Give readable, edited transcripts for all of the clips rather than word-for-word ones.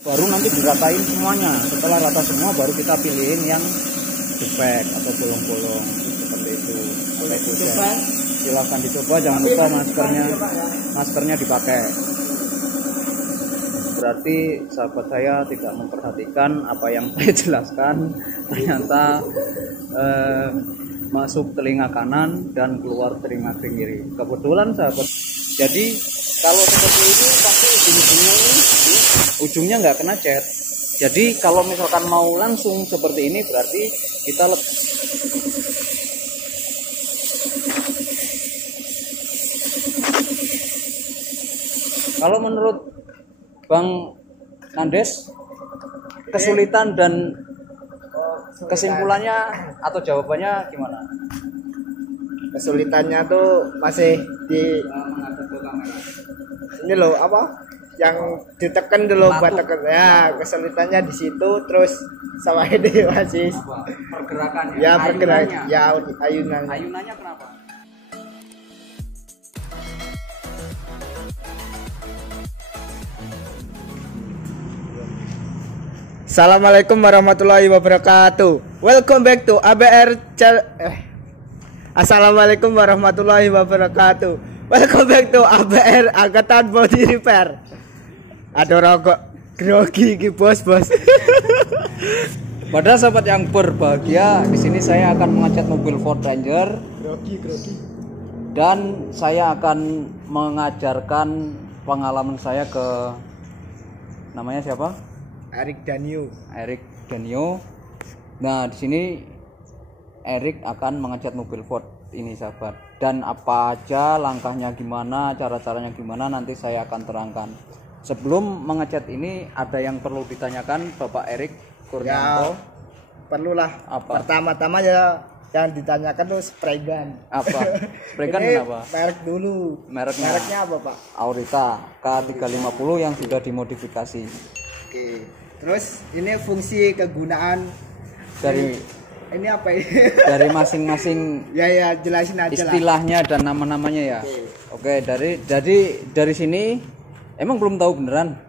Baru nanti diratain semuanya. Setelah rata semua baru kita pilihin yang defect atau bolong-bolong seperti itu. Silahkan dicoba, jangan lupa maskernya dipakai. Berarti sahabat saya tidak memperhatikan apa yang saya jelaskan, ternyata masuk telinga kanan dan keluar telinga kiri. Kebetulan sahabat, jadi kalau seperti ini pasti ujungnya nggak kena cat. Jadi kalau misalkan mau langsung seperti ini berarti kita kalau menurut Bang Nandes kesulitan dan kesimpulannya atau jawabannya gimana? Kesulitannya tuh masih di ini loh, apa yang ditekan dulu buat tekan ya, kesulitannya di situ. Terus sama ini masih pergerakan ya, bergerak ya, ayunannya kenapa? Assalamualaikum warahmatullahi wabarakatuh. Welcome back to ABR Assalamualaikum warahmatullahi wabarakatuh. Welcome back to ABR Angkatan Body Repair. Ada rokok grogi ki bos. Pada sahabat yang berbahagia, di sini saya akan mengecat mobil Ford Ranger. Grogi. Dan saya akan mengajarkan pengalaman saya ke namanya siapa? Erik Danio. Nah, di sini Erik akan mengecat mobil Ford ini sahabat. Dan apa aja langkahnya gimana, cara-caranya gimana nanti saya akan terangkan. Sebelum mengecat ini ada yang perlu ditanyakan Bapak Erik Kurnianto. Ya, perlulah. Apa? Pertama-tama ya yang ditanyakan tuh spray gun. Apa? Spray gun kenapa? Merek dulu. Mereknya apa, Pak? Aurita K350 yang sudah dimodifikasi. Oke. Terus ini fungsi kegunaan Dari ini apa ini? Dari masing-masing ya jelasin aja istilahnya dan nama-namanya ya. Oke, dari sini emang belum tahu beneran?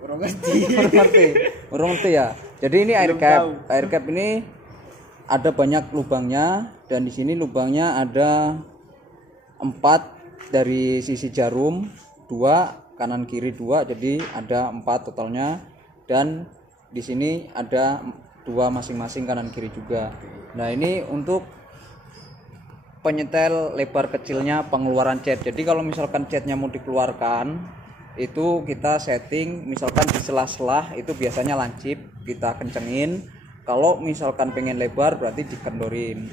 Kurang ngerti Ya. Jadi ini air cap ini ada banyak lubangnya, dan di sini lubangnya ada 4 dari sisi jarum, 2 kanan kiri 2, jadi ada 4 totalnya. Dan di sini ada 2 masing-masing kanan kiri juga. Nah, ini untuk penyetel lebar kecilnya pengeluaran cat. Jadi kalau misalkan catnya mau dikeluarkan, itu kita setting misalkan di sela-sela, itu biasanya lancip, kita kencengin. Kalau misalkan pengen lebar berarti dikendorin.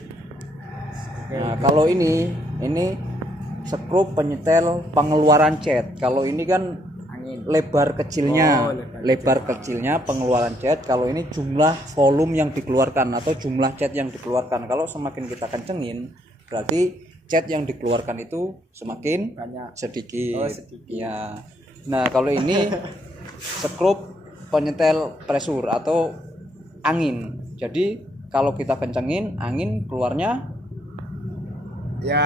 Nah, kalau ini skrup penyetel pengeluaran cat. Kalau ini kan lebar kecilnya, pengeluaran cat. Kalau ini jumlah volume yang dikeluarkan atau jumlah cat yang dikeluarkan. Kalau semakin kita kencengin, berarti cat yang dikeluarkan itu semakin banyak. sedikit. Ya. Nah, kalau ini skrup penyetel pressure atau angin. Jadi kalau kita kencengin, angin keluarnya ya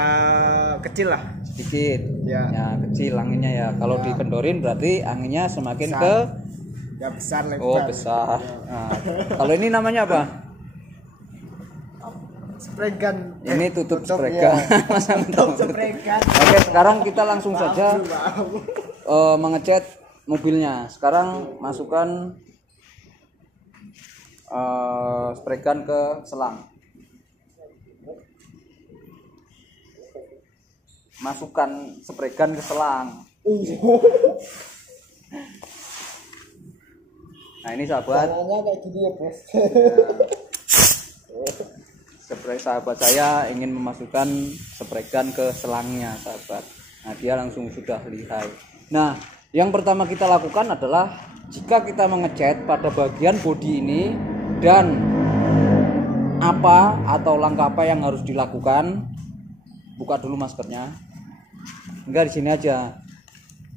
kecil lah, sedikit ya kecil anginnya ya. Kalau dikendorin berarti anginnya semakin besar. Ke besar lebar. besar ya. Nah, kalau ini namanya apa? Spray gun. Ini tutup spray gun. Oke, sekarang kita langsung saja mengecat mobilnya. Sekarang masukkan spray gun ke selang. Masukkan spray gun ke selang. Nah, ini sahabat. Kayak gini ya, Bos. Sahabat saya ingin memasukkan spray gun ke selangnya, sahabat. Nah, dia langsung sudah lihai. Nah, yang pertama kita lakukan adalah jika kita mengecat pada bagian bodi ini, dan apa atau langkah apa yang harus dilakukan, buka dulu maskernya. Enggak, di sini aja.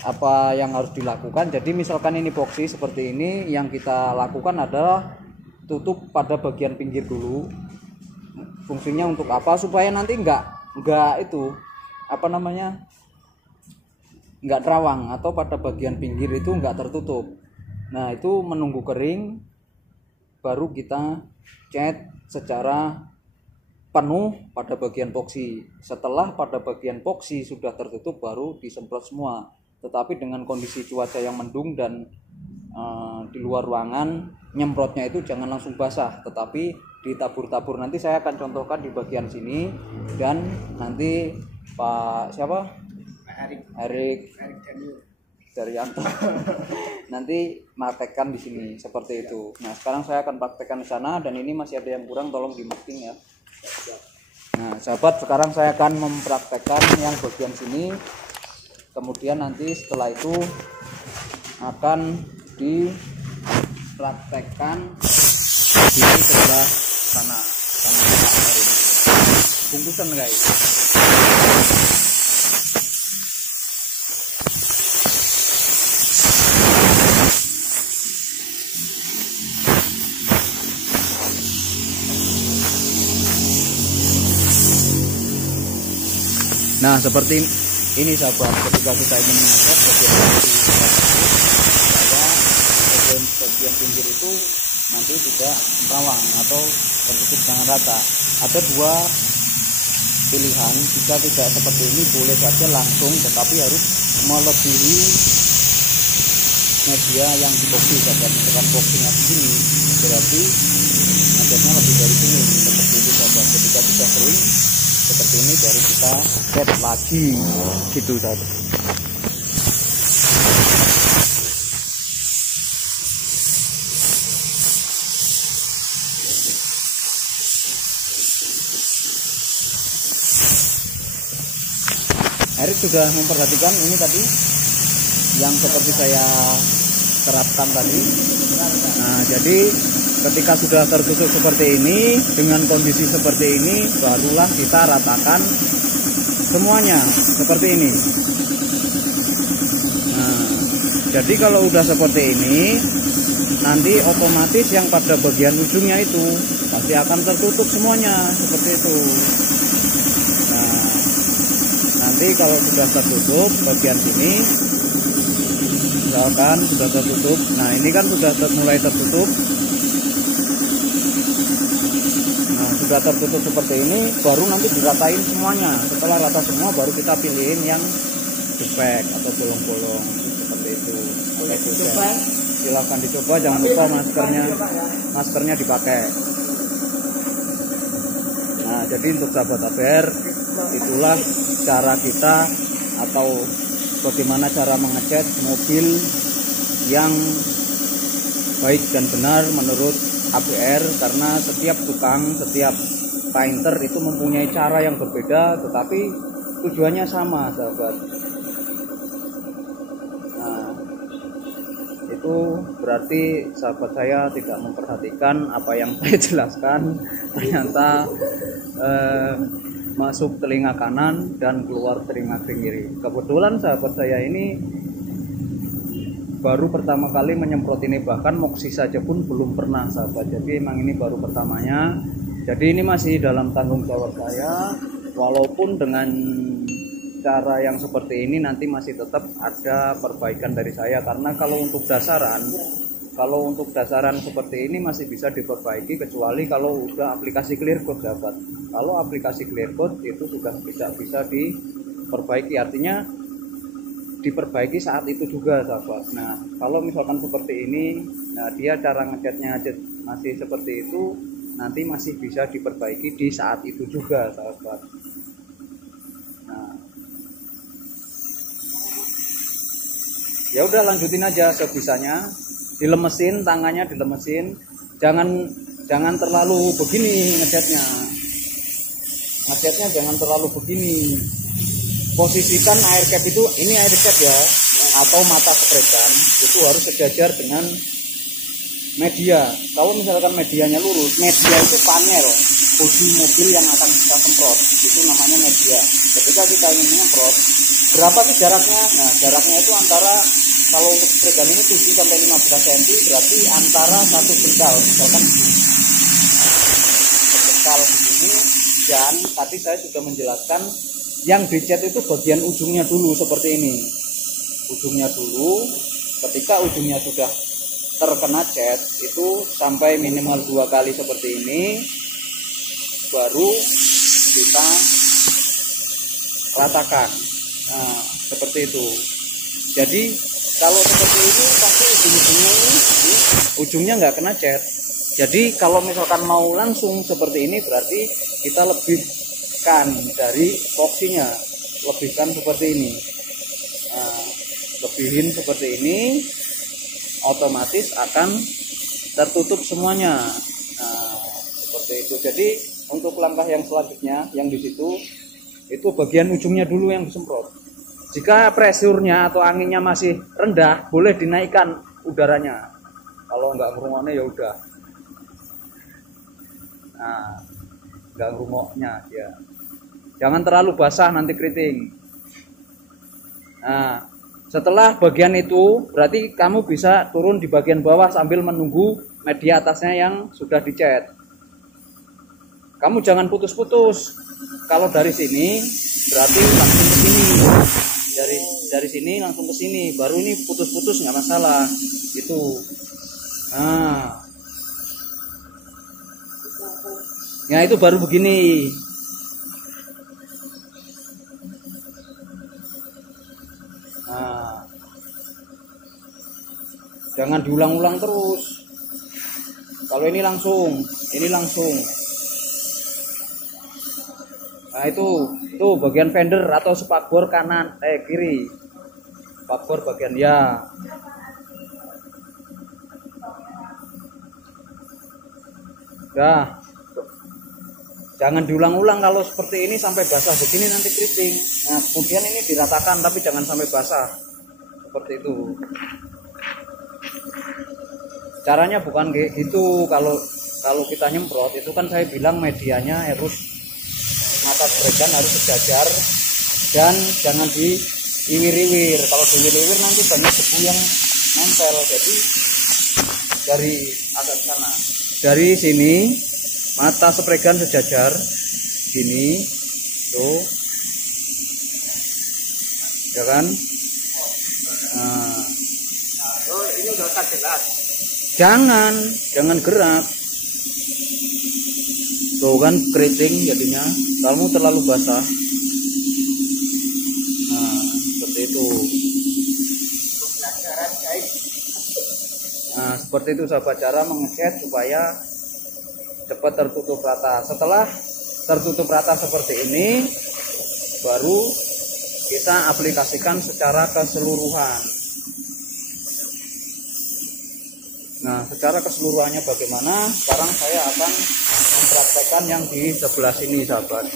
Apa yang harus dilakukan? Jadi misalkan ini boxy seperti ini, yang kita lakukan adalah tutup pada bagian pinggir dulu. Fungsinya untuk apa? Supaya nanti enggak itu apa namanya? Enggak terawang, atau pada bagian pinggir itu enggak tertutup. Nah itu menunggu kering baru kita cat secara penuh pada bagian boksi. Setelah pada bagian boksi sudah tertutup baru disemprot semua. Tetapi dengan kondisi cuaca yang mendung dan di luar ruangan, nyemprotnya itu jangan langsung basah, tetapi ditabur-tabur. Nanti saya akan contohkan di bagian sini, dan nanti Pak siapa? Erik Daryanto nanti praktekkan di sini seperti itu. Nah sekarang saya akan praktekkan di sana, dan ini masih ada yang kurang, tolong di marking ya. Nah sahabat, sekarang saya akan mempraktekkan yang bagian sini, kemudian nanti setelah itu akan dipraktekkan di sebelah sana sama Pak Erik. Bungkusan guys. Nah seperti ini sahabat, ketika kita ingin mengecat bagian pinggir itu nanti tidak rawang atau tertutup dengan rata. Ada dua pilihan, jika tidak seperti ini boleh saja langsung, tetapi harus melebihi media yang di boxy sahabat. Misalkan boxnya segini berarti ngecatnya lebih dari sini, seperti itu sahabat. Ketika sudah kering seperti ini baru kita cat lagi gitu sahabat. Erik sudah memperhatikan ini tadi yang seperti saya terapkan tadi. Nah jadi ketika sudah tertutup seperti ini, dengan kondisi seperti ini, barulah kita ratakan semuanya seperti ini. Nah jadi kalau udah seperti ini, nanti otomatis yang pada bagian ujungnya itu pasti akan tertutup semuanya seperti itu. Nah nanti kalau sudah tertutup bagian sini, misalkan sudah tertutup, nah ini kan sudah mulai tertutup. Nah sudah tertutup seperti ini, baru nanti diratain semuanya. Setelah rata semua baru kita pilihin yang defek atau bolong-bolong seperti itu. Silahkan dicoba, jangan lupa maskernya dipakai. Nah jadi untuk sahabat ABR, itulah cara kita atau bagaimana cara mengecat mobil yang baik dan benar menurut ABR, karena setiap tukang, setiap painter itu mempunyai cara yang berbeda, tetapi tujuannya sama sahabat. Nah itu berarti sahabat saya tidak memperhatikan apa yang saya jelaskan, ternyata masuk telinga kanan dan keluar telinga kiri. Kebetulan sahabat saya ini baru pertama kali menyemprot ini, bahkan moksi saja pun belum pernah sahabat. Jadi emang ini baru pertamanya. Jadi ini masih dalam tanggung jawab saya, walaupun dengan cara yang seperti ini nanti masih tetap ada perbaikan dari saya, karena kalau untuk dasaran seperti ini masih bisa diperbaiki, kecuali kalau udah aplikasi clear code dapat. Kalau aplikasi clear code itu sudah tidak bisa diperbaiki, artinya diperbaiki saat itu juga sahabat. Nah kalau misalkan seperti ini, nah dia cara ngecatnya masih seperti itu, nanti masih bisa diperbaiki di saat itu juga sahabat. Nah ya udah lanjutin aja sebisanya, dilemesin tangannya, dilemesin, jangan terlalu begini ngecatnya jangan terlalu begini. Posisikan air cap itu, ini air cap ya, atau mata sprekan itu harus sejajar dengan media. Kalau misalkan medianya lurus, media itu panel bodi mobil yang akan kita semprot, itu namanya media. Ketika kita ingin menyemprot, berapa sih jaraknya? Nah jaraknya itu antara, kalau untuk sprekan ini 7 sampai 15 cm, berarti antara satu jengkal, misalkan jengkal begini. Dan tadi saya sudah menjelaskan yang dicat itu bagian ujungnya dulu seperti ini. Ujungnya dulu, ketika ujungnya sudah terkena cat itu sampai minimal 2 kali seperti ini, baru kita ratakan. Nah, seperti itu. Jadi kalau seperti ini pasti ujungnya nggak kena cat. Jadi kalau misalkan mau langsung seperti ini berarti kita lebihkan dari epoksinya, lebihkan seperti ini. Nah, lebihin seperti ini, otomatis akan tertutup semuanya. Nah, seperti itu. Jadi untuk langkah yang selanjutnya yang di situ itu bagian ujungnya dulu yang disemprot. Jika presurnya atau anginnya masih rendah, boleh dinaikkan udaranya. Kalau nggak ngerungoknya ya udah. Nah, nggak ngerungoknya ya. Jangan terlalu basah nanti keriting. Nah, setelah bagian itu berarti kamu bisa turun di bagian bawah sambil menunggu media atasnya yang sudah dicat. Kamu jangan putus-putus. Kalau dari sini berarti langsung ke sini. Dari sini langsung ke sini. Baru ini putus-putus nggak masalah. Itu. Nah. Ya itu baru begini. Nah. Jangan diulang-ulang terus. Kalau ini langsung, ini langsung. Nah itu bagian fender atau spakbor kanan, kiri. Spakbor bagian ya. Nah, jangan diulang-ulang kalau seperti ini sampai basah begini nanti keriting. Nah kemudian ini diratakan tapi jangan sampai basah. Seperti itu. Caranya bukan kayak gitu. Kalau kita nyemprot itu kan saya bilang medianya harus mata sprekan harus sejajar dan jangan diiwir-iwir. Kalau diiwir-iwir nanti banyak debu yang nempel. Jadi dari agak sana, dari sini mata sprekan sejajar gini tuh ya kan. Nah, ini udah jelas. Jangan gerak. Tuh kan keriting jadinya, kamu terlalu basah. Nah, seperti itu. Nah, seperti itu sahabat, cara mengecat supaya cepat tertutup rata. Setelah tertutup rata seperti ini, baru kita aplikasikan secara keseluruhan. Nah, secara keseluruhannya bagaimana? Sekarang saya akan mempraktekkan yang di sebelah sini, sahabat.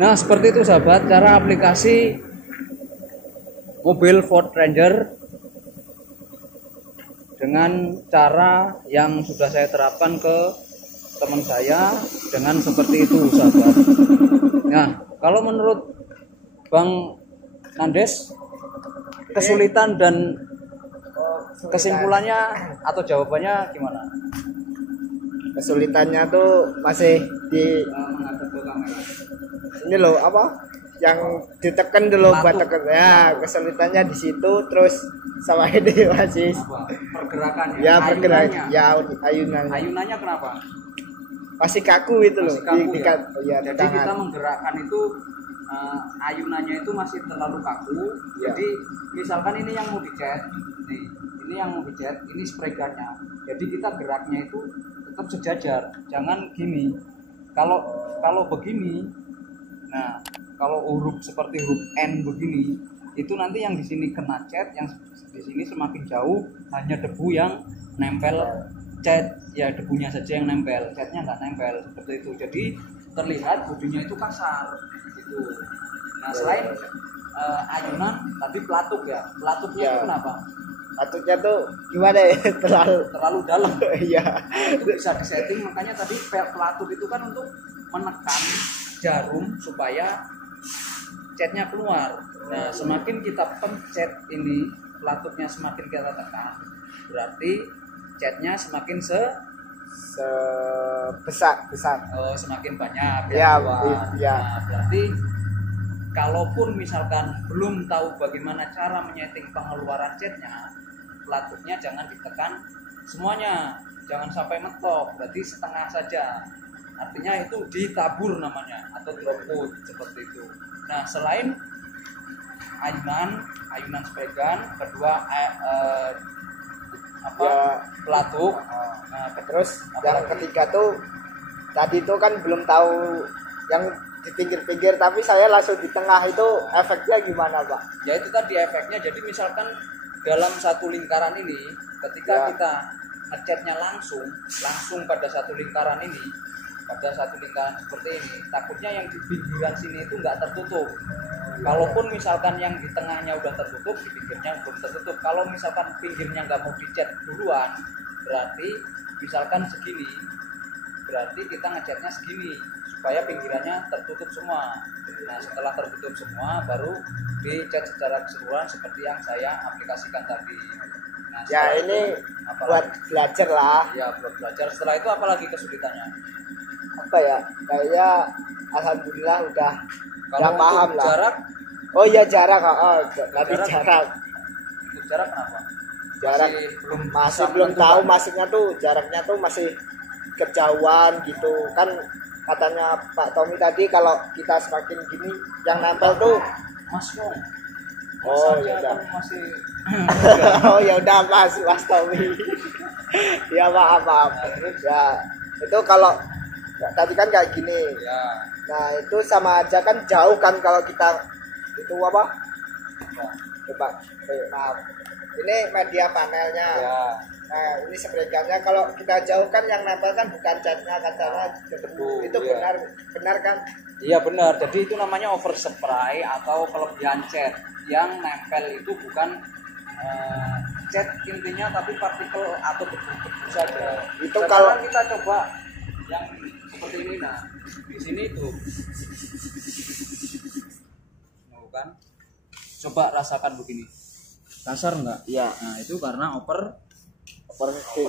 Nah, seperti itu sahabat, cara aplikasi mobil Ford Ranger dengan cara yang sudah saya terapkan ke teman saya dengan seperti itu sahabat. Nah, kalau menurut Bang Nandes, kesulitan dan kesimpulannya atau jawabannya gimana? Kesulitannya tuh masih di ini loh, apa? yang ditekan dulu buat Pelatuk. tekan ya, kesulitannya di situ. Terus sama ini masih Apa? Pergerakannya. ya bergerak Ayunannya. ya ayunan Ayunannya kenapa? masih kaku itu loh Masih kaku ya? ya, di Jadi kita tangan. menggerakkan itu ayunannya itu masih terlalu kaku. Ya. Jadi misalkan ini yang mau dicat, nih, ini yang mau dicat, ini spray gunnya. Jadi kita geraknya itu tetap sejajar, jangan gini. Kalau begini, nah kalau huruf seperti huruf N begini, itu nanti yang di sini kena cat, yang di sini semakin jauh hanya debu yang nempel cat, ya debunya saja yang nempel, catnya nggak nempel seperti itu. Jadi terlihat bodinya itu kasar gitu. Nah selain ayunan tadi pelatuk ya, pelatuknya Ya. itu kenapa? Patutnya tuh gimana ya Terlalu dalam. iya Itu bisa disetting, makanya tadi pelatuk itu kan untuk menekan jarum supaya catnya keluar. Nah semakin kita pencet ini pelatuknya semakin kita tekan, berarti catnya semakin besar semakin banyak Ya, yang keluar. iya. Nah, berarti kalaupun misalkan belum tahu bagaimana cara menyeting pengeluaran catnya, pelatuknya jangan ditekan semuanya, jangan sampai mentok, berarti setengah saja. Artinya itu ditabur namanya atau drop coat seperti itu. Nah selain ayunan spray gun, kedua Ya. pelatuk. Nah, terus apa yang lagi? ketiga tuh tadi tuh kan belum tahu yang di pinggir-pinggir, tapi saya langsung di tengah, itu efeknya gimana Pak? Ya itu tadi efeknya. Jadi misalkan dalam satu lingkaran ini, ketika Ya. kita ngecatnya langsung pada satu lingkaran ini, pada satu lingkaran seperti ini, takutnya yang di pinggiran sini itu nggak tertutup. Kalaupun misalkan yang di tengahnya udah tertutup, di pinggirnya belum tertutup. Kalau misalkan pinggirnya nggak mau dicat duluan, berarti misalkan segini, berarti kita ngecatnya segini supaya pinggirannya tertutup semua. Nah setelah tertutup semua, baru dicat secara keseluruhan seperti yang saya aplikasikan tadi. Nah, Ya setelah ini itu, apa buat lagi? belajar lah. Ya buat belajar. Setelah itu apa lagi kesulitannya? Apa ya? Kayaknya alhamdulillah udah Kalau paham untuk lah. jarak, Oh iya jarak, tadi Jarak. jarak. untuk jarak kenapa? Jarak masih belum tahu, maksudnya tuh jaraknya tuh masih kejauhan gitu kan, katanya Pak Tommy tadi kalau kita semakin gini yang nempel tuh Mas Wong. Oh, Mas ya aja udah. kan masih oh ya udah Mas Tommy ya maaf ya itu kalau ya, tadi kan kayak gini. ya. Nah itu sama aja kan jauh kan kalau kita itu apa coba maaf ini media panelnya. Ya. Nah ini sebenarnya kalau kita jauh kan yang nempel kan bukan catnya, katanya debu. Itu iya. benar kan? Iya benar. Jadi itu namanya overspray atau kelebihan cat. Yang nempel itu bukan cat intinya, tapi partikel atau debu-debu saja. Itu Sekarang kalau- kita coba yang seperti ini. Nah di sini itu kan, coba rasakan begini, kasar nggak? Iya. Nah itu karena Overdosis.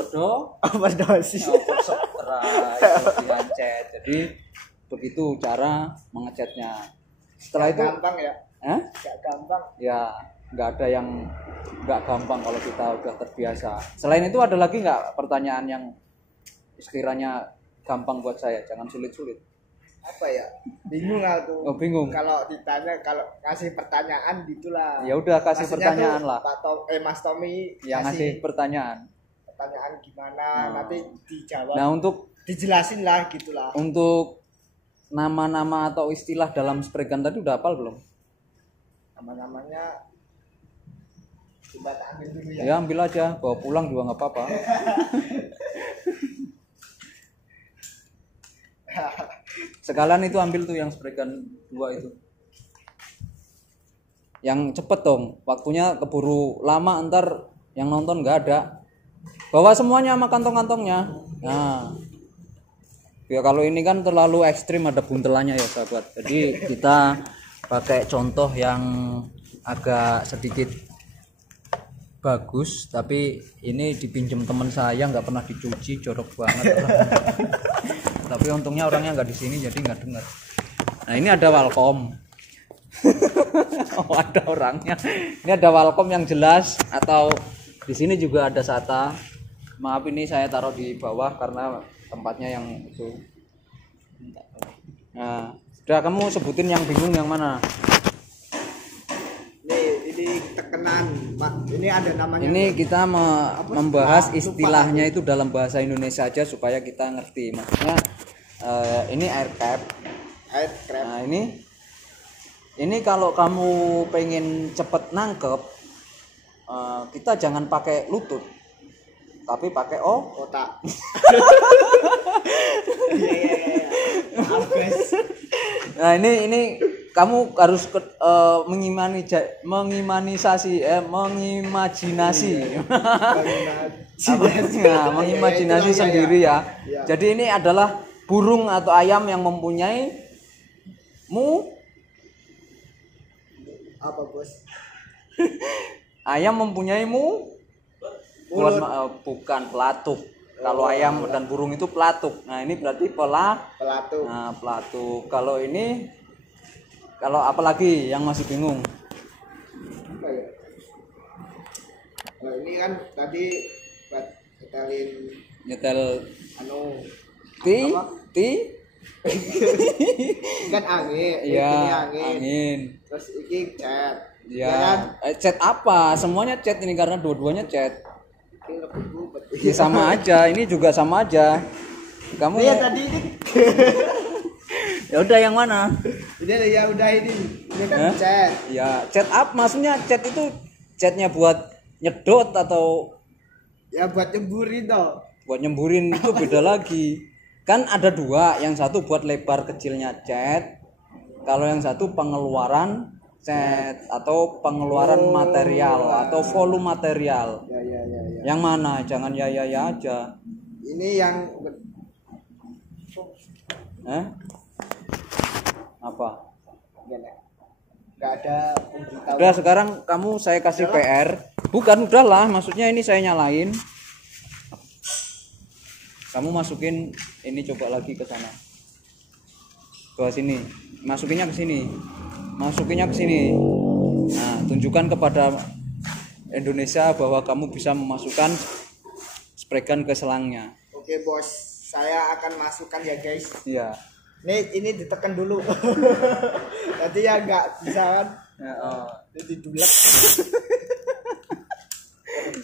overdosis, kelebihan cat. Jadi begitu cara mengecatnya. Setelah itu Gampang ya? Gak gampang. ya nggak ada yang nggak gampang kalau kita udah terbiasa. Selain itu ada lagi nggak pertanyaan yang sekiranya gampang buat saya? Jangan sulit-sulit. Apa ya? Bingung aku. Oh bingung. Kalau ditanya, kalau kasih pertanyaan gitulah. Ya udah kasih Maksudnya pertanyaan tuh, lah. Mas Tommy Yang ngasih pertanyaan. pertanyaan gimana, Oh. nanti dijawab. Nah untuk Dijelasin lah gitulah. nama-nama atau istilah dalam spray gun tadi udah hafal belum? Nama-namanya coba tak ambil dulu ya. Ya ambil aja, bawa pulang juga nggak apa-apa. Sekalian itu ambil tuh yang spray gun 2 itu. Yang cepet dong, waktunya keburu lama, ntar yang nonton nggak ada. Bawa semuanya sama kantong-kantongnya. Nah, ya kalau ini kan terlalu ekstrim, ada buntelannya ya sahabat. Jadi kita pakai contoh yang agak sedikit bagus, tapi ini dipinjem teman saya, nggak pernah dicuci, jorok banget. Tapi untungnya orangnya nggak di sini, jadi nggak dengar. Nah ini ada Walcom. Oh, ada orangnya. Ini ada Welcome yang jelas, atau di sini juga ada SATA. Maaf ini saya taruh di bawah karena tempatnya yang itu. Nah, sudah kamu sebutin yang bingung yang mana? Ini tekenan, Pak. Ini ada namanya. Ini kita membahas istilahnya itu dalam bahasa Indonesia aja supaya kita ngerti. Maksudnya ini air cap. Nah, ini kalau kamu pengen cepet nangkep, kita jangan pakai lutut, tapi pakai otak. Iya. Maaf, guys. Nah, ini kamu harus mengimajinasi. Mengimajinasi sendiri ya. Jadi ini adalah burung atau ayam yang mempunyai apa, Bos? Ayam mempunyai bukan pelatuk. Kalau ayam dan burung itu pelatuk. Nah, ini berarti pelatuk. Nah, pelatuk. Kalau apalagi yang masih bingung? Apa ya? Nah, ini kan tadi nyetel kan angin. Iya, Ini angin. Terus ini cat. Ya, kan? Cat apa? Semuanya cat ini karena dua-duanya cat. Ini lebih ribet. Ya, sama aja, ini juga sama aja. Kamu Iya tadi ini. Ya udah yang mana? Ini ya udah ini. Ini kan cat. Ya, cat up maksudnya cat itu catnya buat nyedot atau ya buat nyemburin toh. Buat nyemburin itu beda lagi. Kan ada dua, yang satu buat lebar kecilnya cat. Kalau yang satu pengeluaran cat atau pengeluaran material atau volume material. Ya. Yang mana? Jangan ya aja. Ini yang apa? Enggak ada pemberitahuan. Udah, sekarang saya kasih PR. Bukan, udahlah, maksudnya ini saya nyalain. Kamu masukin ini, coba lagi ke sana. Ke sini. Masukinnya ke sini. Nah, tunjukkan kepada Indonesia bahwa kamu bisa memasukkan spregan ke selangnya. Oke, Bos. Saya akan masukkan ya, guys. Iya. Ini ditekan dulu. Nanti ya enggak bisa kan? Ya, Jadi dulek.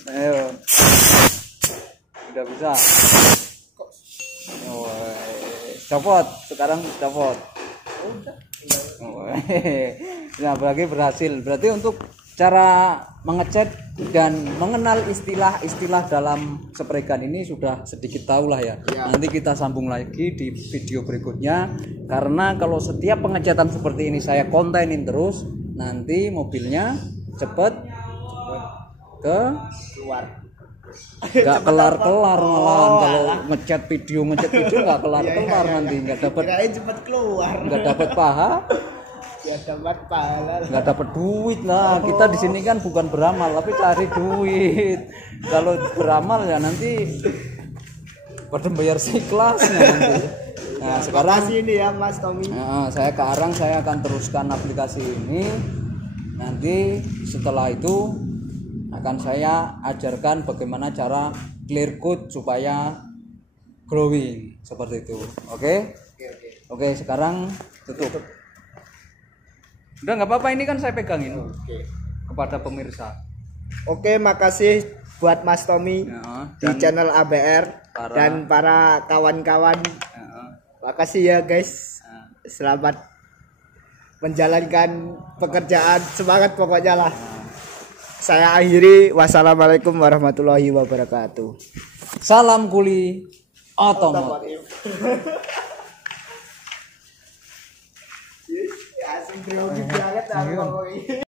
Ayo. Udah bisa. Copot, sekarang copot. Udah. Nah, berhasil. Berarti untuk cara mengecat dan mengenal istilah-istilah dalam spregan ini sudah sedikit tahu lah ya. Nanti kita sambung lagi di video berikutnya, karena kalau setiap pengecatan seperti ini saya kontenin terus, nanti mobilnya cepet keluar. Nggak kelar-kelar malahan. Kalau ngecat video nggak kelar-kelar. Nanti nggak dapat, kirain cepet keluar. Nggak dapat paha, Ya dapat pahala. nggak dapat duit. Nah, kita di sini kan bukan beramal tapi cari duit. Kalau beramal ya nanti pada bayar seikhlasnya nanti. Nah, sekarang ini ya Mas Tommy. Nah, saya ke Arang, saya akan teruskan aplikasi ini. Nanti setelah itu akan saya ajarkan bagaimana cara clear code supaya glowing seperti itu. Oke? Oke, sekarang tutup. Udah, nggak apa-apa, ini kan saya pegangin. Kepada pemirsa. Oke, makasih buat Mas Tommy di channel ABR dan para kawan-kawan. Makasih ya guys. Selamat menjalankan pekerjaan, semangat pokoknya lah. Saya akhiri, wassalamualaikum warahmatullahi wabarakatuh. Salam kuli otomotif. Asik grogi banget aku.